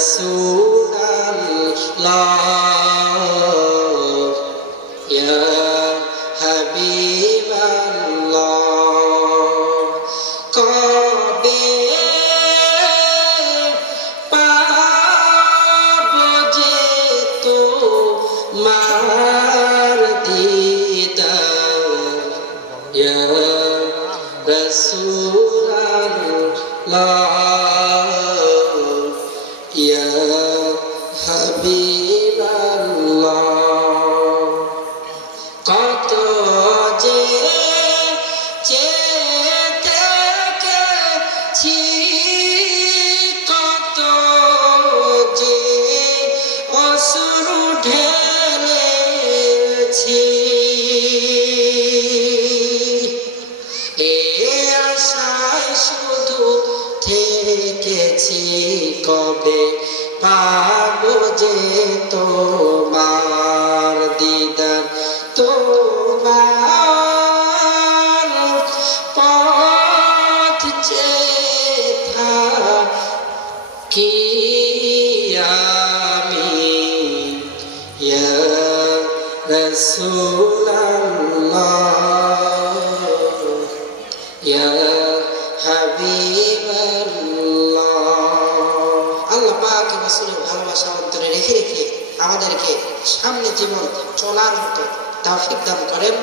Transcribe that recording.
রাসূলুল্লাহ ইয়া হাবিবাল্লাহ কবে পাব যে তোমার দিদার ইয়া রাসূলুল্লাহ ইয়া হাবিবাল্লাহ কত যে থেকেছি কত যে অশ্রু ঢেলেছি এ আশায় শুধু থেকেছি কবে পাবো যে তোমার দিদার তোমার পথ চেয়ে থাকি আমি ইয়া রাসূলুল্লাহ ইয়া হাবিবাল্লাহ। আল্লাহ পাক রাসূলের ভালোবাসা অন্তরে রেখে রেখে আমাদেরকে সামনে জীবন চলার মতো তৌফিক দান করেন।